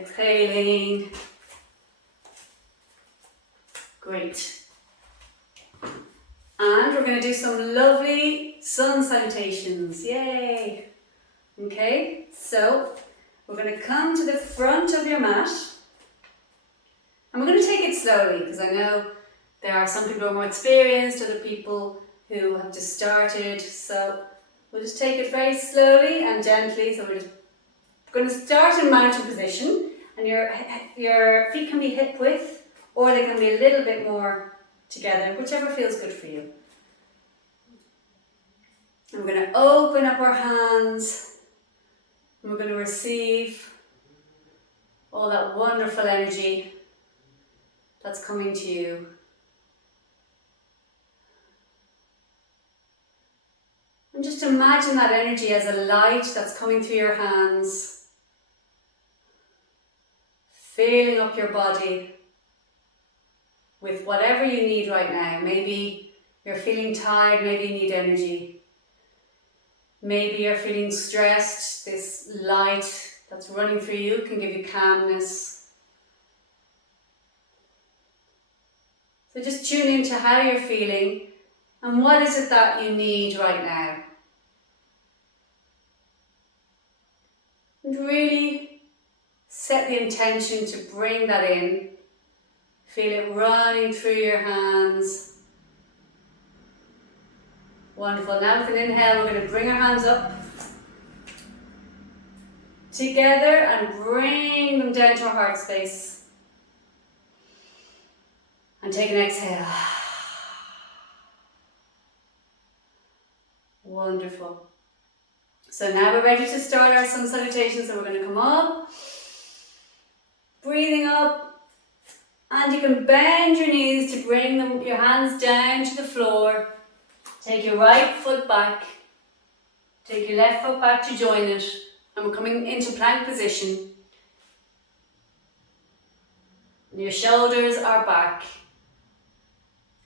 Exhaling. Great. And we're going to do some lovely sun salutations. Yay! Okay, so we're going to come to the front of your mat. And we're going to take it slowly because I know there are some people who are more experienced, other people who have just started. So we'll just take it very slowly and gently. So we're just going to start in mountain position, and your feet can be hip width or they can be a little bit more together, whichever feels good for you. And we're going to open up our hands and we're going to receive all that wonderful energy that's coming to you. And just imagine that energy as a light that's coming through your hands, filling up your body with whatever you need right now. Maybe you're feeling tired, maybe you need energy. Maybe you're feeling stressed. This light that's running through you can give you calmness. So just tune into how you're feeling and what is it that you need right now. And really set the intention to bring that in. Feel it running through your hands. Wonderful. Now with an inhale, we're going to bring our hands up together and bring them down to our heart space. And take an exhale. Wonderful. So now we're ready to start our sun salutation. So we're going to come up, breathing up, and you can bend your knees to bring your hands down to the floor. Take your right foot back, take your left foot back to join it, and we're coming into plank position. Your shoulders are back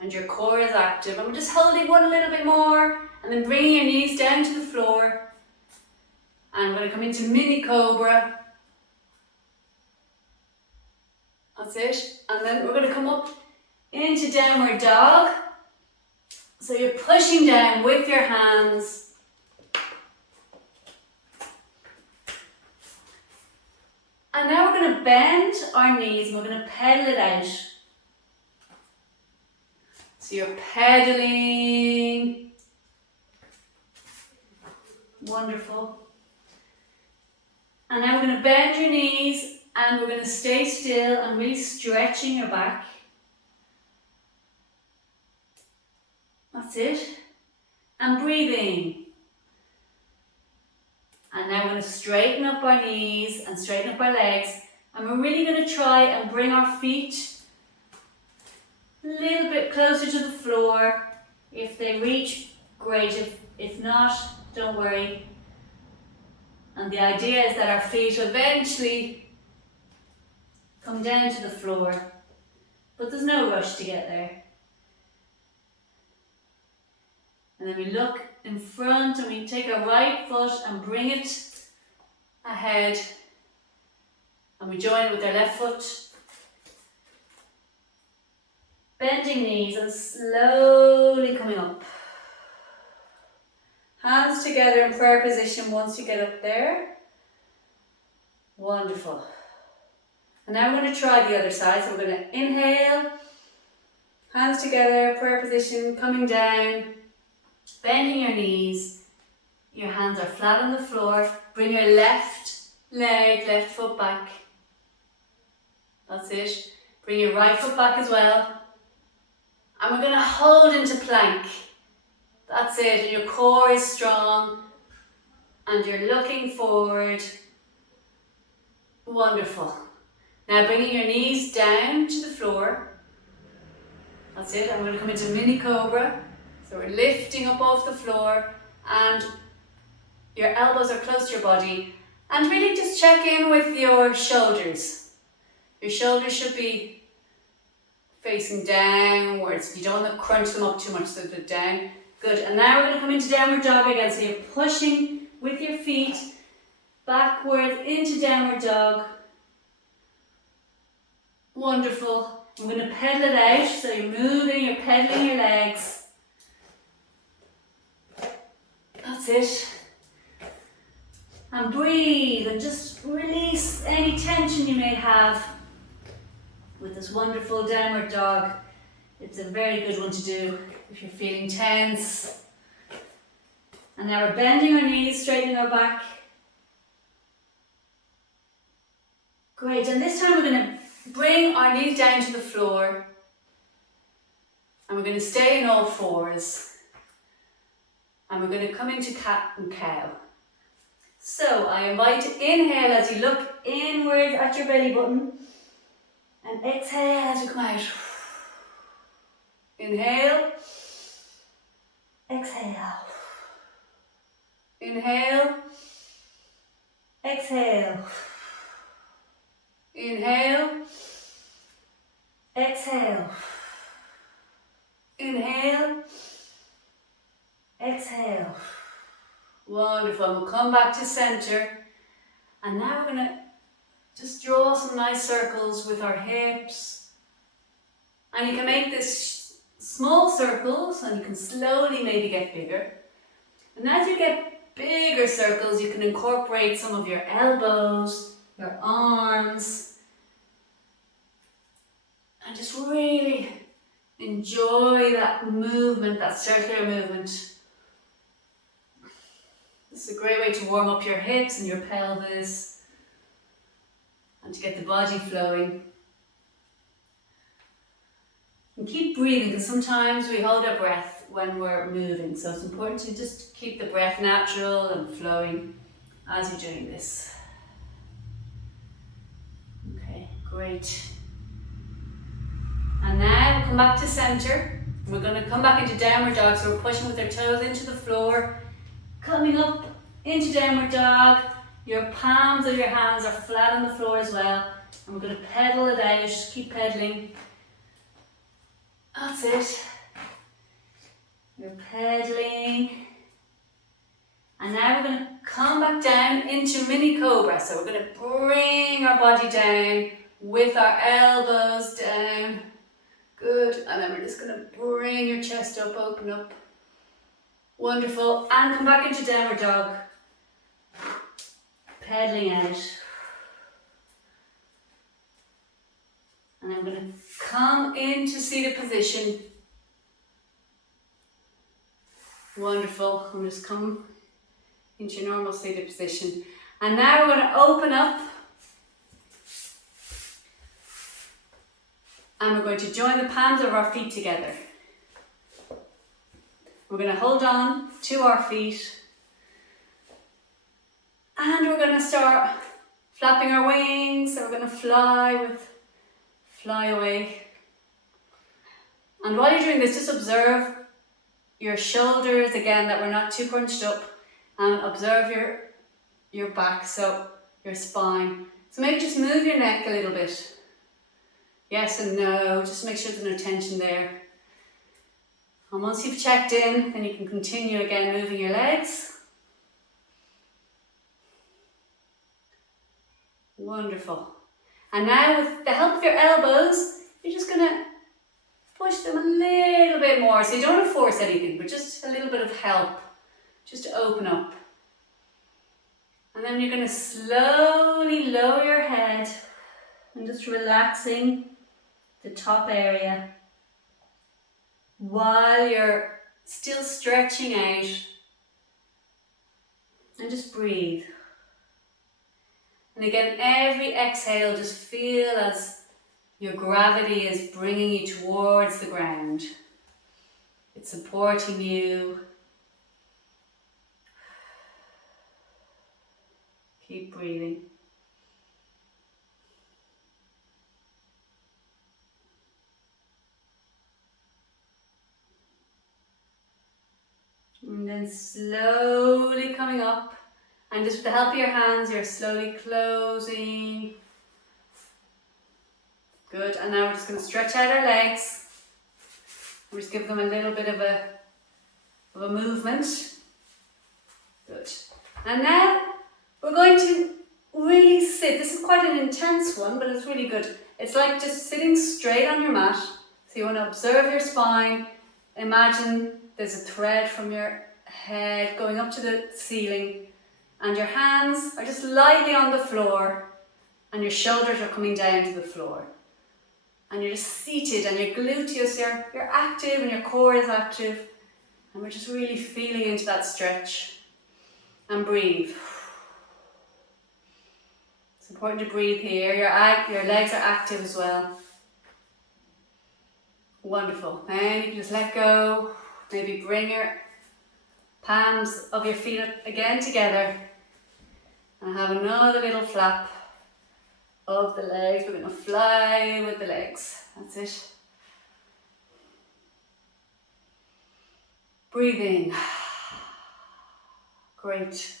and your core is active, and we're just holding one a little bit more and then bringing your knees down to the floor. And we're going to come into mini cobra. That's it. And then we're going to come up into downward dog. So you're pushing down with your hands. And now we're going to bend our knees and we're going to pedal it out. So you're pedaling. Wonderful. And now we're going to bend your knees and we're going to stay still and really stretching your back. That's it. And breathing. And now we're going to straighten up our knees and straighten up our legs. And we're really going to try and bring our feet a little bit closer to the floor. If they reach, great. If not, don't worry. And the idea is that our feet eventually come down to the floor. But there's no rush to get there. And then we look in front and we take our right foot and bring it ahead. And we join it with our left foot. Bending knees and slowly coming up. Hands together in prayer position once you get up there. Wonderful. And now we're going to try the other side. So we're going to inhale. Hands together, prayer position, coming down. Bending your knees, your hands are flat on the floor. Bring your left leg, left foot back. That's it. Bring your right foot back as well. And we're going to hold into plank. That's it. Your core is strong and you're looking forward. Wonderful. Now bringing your knees down to the floor. That's it. I'm going to come into mini cobra. So we're lifting up off the floor and your elbows are close to your body. And really just check in with your shoulders. Your shoulders should be facing downwards. You don't want to crunch them up too much, so they're down. Good. And now we're going to come into downward dog again. So you're pushing with your feet backwards into downward dog. Wonderful. I'm going to pedal it out, so you're moving, you're pedaling your legs. That's it. And breathe and just release any tension you may have with this wonderful downward dog. It's a very good one to do if you're feeling tense. And now we're bending our knees, straightening our back. Great, and this time we're going to bring our knees down to the floor. And we're going to stay in all fours. And we're going to come into cat and cow. So I invite you to inhale as you look inwards at your belly button. And exhale as you come out. Inhale. Exhale. Inhale. Exhale. Inhale. Exhale. Inhale. Exhale. Wonderful. We'll come back to center. And now we're going to just draw some nice circles with our hips. And you can make this small circles and you can slowly maybe get bigger. And as you get bigger circles, you can incorporate some of your elbows, your arms, and just really enjoy that movement, that circular movement. This is a great way to warm up your hips and your pelvis and to get the body flowing. And keep breathing, because sometimes we hold our breath when we're moving, so it's important to just keep the breath natural and flowing as you're doing this. Okay, great. And now we'll come back to center. We're going to come back into downward dog, so we're pushing with our toes into the floor, coming up into downward dog. Your palms of your hands are flat on the floor as well, and we're going to pedal it out. Just keep pedaling. That's it. You're pedaling. And now we're going to come back down into mini cobra. So we're going to bring our body down with our elbows down. Good. And then we're just going to bring your chest up, open up. Wonderful. And come back into downward dog. Pedaling out. And I'm going to come into seated position. Wonderful. And just come into your normal seated position. And now we're going to open up. And we're going to join the palms of our feet together. We're going to hold on to our feet. And we're going to start flapping our wings. So we're going to fly away. And while you're doing this, just observe your shoulders again, that we're not too crunched up, and observe your back, so your spine. So maybe just move your neck a little bit. Yes and no, just make sure there's no tension there. And once you've checked in, then you can continue again moving your legs. Wonderful. And now with the help of your elbows, you're just going to push them a little bit more. So you don't want to force anything, but just a little bit of help, just to open up. And then you're going to slowly lower your head and just relaxing the top area while you're still stretching out. And just breathe. And again, every exhale, just feel as your gravity is bringing you towards the ground. It's supporting you. Keep breathing. And then slowly coming up. And just with the help of your hands, you're slowly closing. Good. And now we're just going to stretch out our legs. We'll just give them a little bit of a movement. Good. And now we're going to really sit. This is quite an intense one, but it's really good. It's like just sitting straight on your mat. So you want to observe your spine. Imagine there's a thread from your head going up to the ceiling, and your hands are just lightly on the floor, and your shoulders are coming down to the floor. And you're just seated, and your gluteus, you're active, and your core is active. And we're just really feeling into that stretch. And breathe. It's important to breathe here. Your legs are active as well. Wonderful. Then you can just let go. Maybe bring your palms of your feet again together. And have another little flap of the legs. We're going to fly with the legs. That's it. Breathe in. Great.